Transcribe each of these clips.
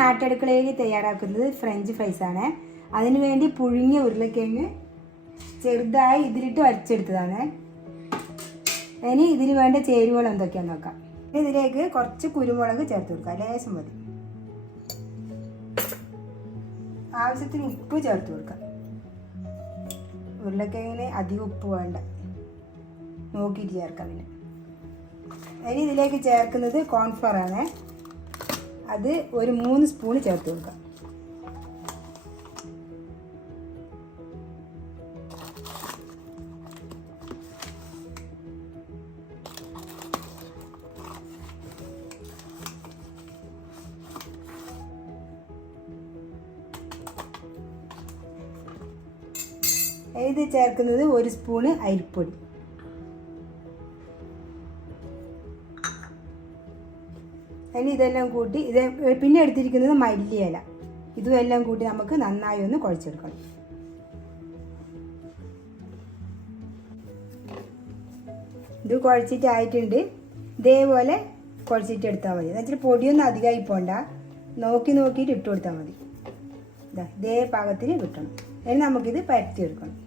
നാട്ടടുക്കളയിൽ തയ്യാറാക്കുന്നത് ഫ്രഞ്ച് ഫ്രൈസാണ്. അതിനു വേണ്ടി പുഴുങ്ങിയ ഉരുളക്കിഴങ്ങ് ചെറുതായി ഇതിലിട്ട് വരച്ചെടുത്തതാണ്. ഇനി ഇതിന് വേണ്ട ചേരുവകൾ എന്തൊക്കെയാണെന്ന് നോക്കാം. ഇതിലേക്ക് കുറച്ച് കുരുമുളക് ചേർത്ത് കൊടുക്കാം, ലേശം മതി. ആവശ്യത്തിന് ഉപ്പ് ചേർത്ത് കൊടുക്കാം. ഉരുളക്കിഴങ്ങിന് അധികം ഉപ്പ് വേണ്ട, നോക്കിയിട്ട് ചേർക്കാം. പിന്നെ ഇനി ഇതിലേക്ക് ചേർക്കുന്നത് കോൺഫ്ലവർ ആണ്. അത് ഒരു 3 സ്പൂൺ ചേർത്ത് കൊടുക്കാം. ഇത് ചേർക്കുന്നത് 1 സ്പൂണ് അരിപ്പൊടി. ഇനി ഇതെല്ലാം കൂട്ടി പിന്നെ എടുത്തിരിക്കുന്നത് മല്ലിയില. ഇതും എല്ലാം കൂട്ടി നമുക്ക് നന്നായി ഒന്ന് കുഴച്ചെടുക്കണം. ഇത് കുഴച്ചിട്ടായിട്ടുണ്ട്. ഇതേപോലെ കുഴച്ചിട്ട് എടുത്താൽ മതി. എന്നുവെച്ചാൽ പൊടിയൊന്നും അധികമായി പോണ്ട, നോക്കിയിട്ട് ഇട്ട് കൊടുത്താൽ മതി. ഇതേ പാകത്തിന് കിട്ടണം. ഇനി നമുക്കിത് പരത്തിയെടുക്കണം.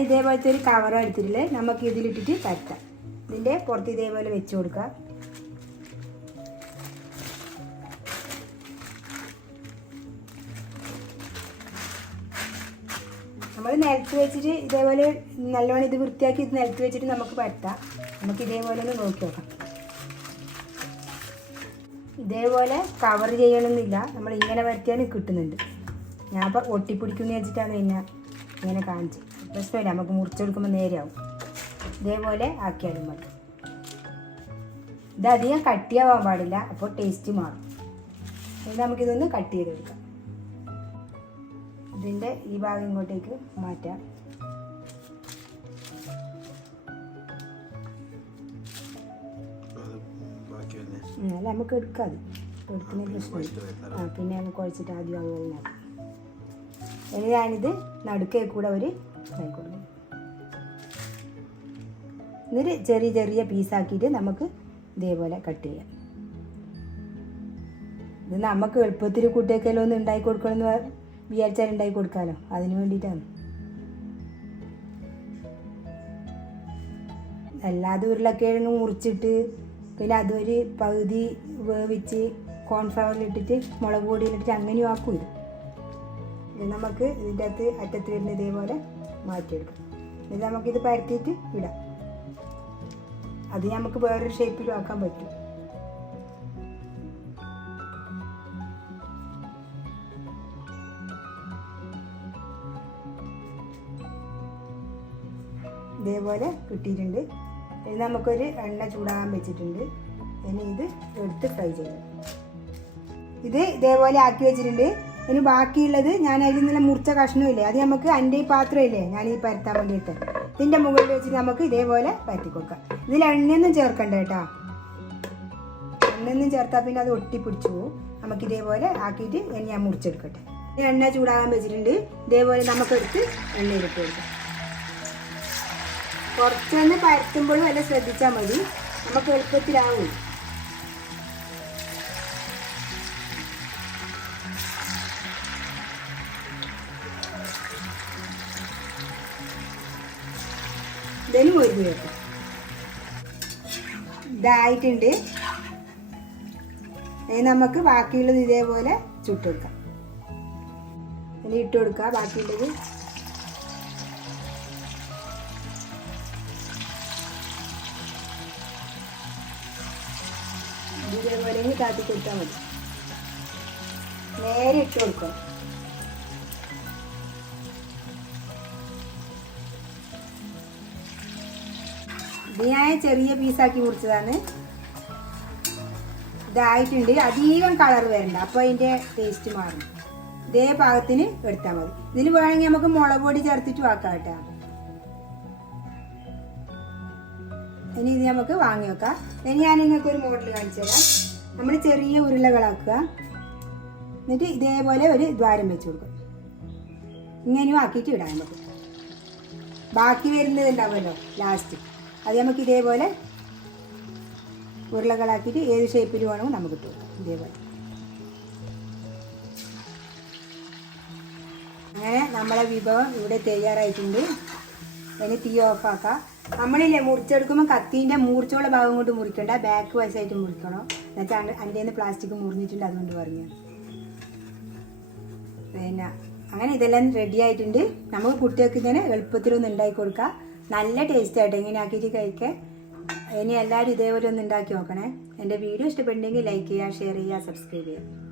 ഇതേപോലത്തെ ഒരു കവർ എടുത്തിട്ടില്ലേ, നമുക്ക് ഇതിലിട്ടിട്ട് പരത്താം. ഇതിൻ്റെ പുറത്ത് ഇതേപോലെ വെച്ച് കൊടുക്കാം. നമ്മൾ നിലത്ത് വെച്ചിട്ട് ഇതേപോലെ നല്ലോണം ഇത് വൃത്തിയാക്കി ഇത് നിലത്ത് വെച്ചിട്ട് നമുക്ക് പരത്താം. നമുക്ക് ഇതേപോലെ ഒന്ന് നോക്കി നോക്കാം. ഇതേപോലെ കവർ ചെയ്യണമെന്നില്ല, നമ്മൾ ഇങ്ങനെ പരത്തിയാൽ കിട്ടുന്നുണ്ട്. ഞാൻ അപ്പോൾ ഒട്ടിപ്പിടിക്കുന്നു വെച്ചിട്ടാണ് പിന്നെ ഇങ്ങനെ കാണിച്ച്. പ്രശ്നമില്ല, നമുക്ക് മുറിച്ചെടുക്കുമ്പോൾ നേരെയാവും. ഇതേപോലെ ആക്കിയാലും മതി. ഇതധികം കട്ടിയാവാൻ പാടില്ല, അപ്പോൾ ടേസ്റ്റ് മാറും. നമുക്കിതൊന്ന് കട്ട് ചെയ്തെടുക്കാം. ഇതിൻ്റെ ഈ ഭാഗം ഇങ്ങോട്ടേക്ക് മാറ്റാം. അല്ല, നമുക്ക് എടുക്കാം. അത് എടുക്കുന്ന പ്രശ്നമില്ല. പിന്നെ നമുക്ക് കുഴച്ചിട്ട് ആദ്യം അതുപോലെ ആക്കാം. ഇനി ഞാനിത് നടുക്കേ കൂടെ ഒരു ഇതായി കൊടുക്കും. എന്നിട്ട് ചെറിയ ചെറിയ പീസാക്കിയിട്ട് നമുക്ക് ഇതേപോലെ കട്ട് ചെയ്യാം. ഇത് നമുക്ക് എളുപ്പത്തിൽ കുട്ടിയൊക്കെല്ലാം ഒന്ന് ഉണ്ടാക്കി കൊടുക്കണമെന്ന് വിചാരിച്ചാൽ ഉണ്ടാക്കി കൊടുക്കാമല്ലോ, അതിന് വേണ്ടിയിട്ടാണ്. അല്ലാതെ ഉരുളക്കിഴങ്ങ് മുറിച്ചിട്ട് പിന്നെ അതൊരു പകുതി വേവിച്ച് കോൺഫ്ലവറിലിട്ടിട്ട് മുളക് പൊടിയിലിട്ടിട്ട് അങ്ങനെയും ആക്കും. ഇത് നമുക്ക് ഇതിൻ്റെ അകത്ത് അറ്റത്ത് വരുന്ന ഇതേപോലെ മാറ്റിയെടുക്കാം. ഇത് നമുക്കിത് പരത്തിയിട്ട് ഇടാം. അത് നമുക്ക് വേറൊരു ഷേപ്പിലും ആക്കാൻ പറ്റും. ഇതേപോലെ കിട്ടിയിട്ടുണ്ട്. ഇനി നമുക്കൊരു എണ്ണ ചൂടാകാൻ വെച്ചിട്ടുണ്ട്. ഇനി ഇത് എടുത്ത് ഫ്രൈ ചെയ്യാം. ഇത് ഇതേപോലെ ആക്കി വെച്ചിട്ടുണ്ട്. ഇനി ബാക്കിയുള്ളത് ഞാൻ അതിൽ നിന്നുള്ള മുറിച്ച കഷ്ണമില്ലേ, അത് നമുക്ക് എൻ്റെ ഈ പാത്രമില്ലേ ഞാൻ ഈ പരത്താൻ വേണ്ടിയിട്ട് ഇതിൻ്റെ മുകളിൽ വെച്ചിട്ട് നമുക്ക് ഇതേപോലെ പരത്തി കൊടുക്കാം. ഇതിൽ എണ്ണയൊന്നും ചേർക്കണ്ട കേട്ടോ. എണ്ണയൊന്നും ചേർത്താൽ പിന്നെ അത് ഒട്ടിപ്പിടിച്ചു പോകും. നമുക്ക് ഇതേപോലെ ആക്കിയിട്ട് ഞാൻ മുറിച്ചെടുക്കട്ടെ. എണ്ണ ചൂടാകാൻ വെച്ചിട്ടുണ്ട്. ഇതേപോലെ നമുക്കെടുത്ത് എണ്ണയിലിട്ട് കൊടുക്കാം. കുറച്ചൊന്ന് പരത്തുമ്പോഴും എല്ലാം ശ്രദ്ധിച്ചാൽ മതി, നമുക്ക് എളുപ്പത്തിലാവും. ഇതിന് മൊരുങ്ങി വെക്കാം. ഇതായിട്ടുണ്ട്. നമുക്ക് ബാക്കിയുള്ളത് ഇതേപോലെ ചുട്ടെടുക്കാം. ഇനി ഇട്ട് കൊടുക്കാം ബാക്കിയുള്ളത്. ഇതേപോലെ കാത്തി കൊടുത്താൽ മതി. നേരെ ഇട്ട് കൊടുക്കാം. ഇത് ഞാൻ ചെറിയ പീസാക്കി മുറിച്ചതാണ്. ഇതായിട്ടുണ്ട്. അധികം കളർ വരണ്ട, അപ്പോൾ അതിൻ്റെ ടേസ്റ്റ് മാറും. ഇതേ പാകത്തിന് എടുത്താൽ മതി. ഇതിന് വേണമെങ്കിൽ നമുക്ക് മുളക് പൊടി ചേർത്തിട്ട് ആക്കാം കേട്ടോ. ഇനി ഇത് നമുക്ക് വാങ്ങി വെക്കാം. ഇനി ഞാൻ നിങ്ങൾക്ക് ഒരു മോഡൽ കാണിച്ചു തരാം. നമ്മൾ ചെറിയ ഉരുളകളാക്കുക. എന്നിട്ട് ഇതേപോലെ ഒരു ദ്വാരം വെച്ച് കൊടുക്കും. ഇങ്ങനെയും ആക്കിയിട്ട് ഇടാൻ പറ്റും. ബാക്കി വരുന്നത് ഉണ്ടാവുമല്ലോ ലാസ്റ്റ്, അത് നമുക്ക് ഇതേപോലെ ഉരുളകളാക്കിയിട്ട് ഏത് ഷേപ്പിൽ വേണമെങ്കിൽ നമുക്ക് ഇട്ട് കൊടുക്കാം. ഇതേപോലെ അങ്ങനെ നമ്മളെ വിഭവം ഇവിടെ തയ്യാറായിട്ടുണ്ട്. ഇനി തീ ഓഫാക്കാം. നമ്മളില്ലേ മുറിച്ചെടുക്കുമ്പോൾ കത്തീൻ്റെ മൂർച്ചയുള്ള ഭാഗം കൊണ്ട് മുറിക്കണ്ട, ബാക്ക് വശമായിട്ട് മുറിക്കണം. എന്നുവെച്ചാൽ അതിൻ്റെ നിന്ന് പ്ലാസ്റ്റിക് മുറിഞ്ഞിട്ടുണ്ട്, അതുകൊണ്ട് പറഞ്ഞു. പിന്നെ അങ്ങനെ ഇതെല്ലാം റെഡി ആയിട്ടുണ്ട്. നമുക്ക് കുട്ടികൾക്ക് ഇങ്ങനെ എളുപ്പത്തിലൊന്ന് ഉണ്ടാക്കി കൊടുക്കാം. നല്ല ടേസ്റ്റ് ആയിട്ട് ഇങ്ങനെ ആക്കിയിട്ട് കഴിക്കാൻ. ഇനി എല്ലാവരും ഇതേപോലെ ഒന്ന് ഉണ്ടാക്കി നോക്കണേ. എൻ്റെ വീഡിയോ ഇഷ്ടപ്പെട്ടെങ്കിൽ ലൈക്ക് ചെയ്യുക, ഷെയർ ചെയ്യുക, സബ്സ്ക്രൈബ് ചെയ്യുക.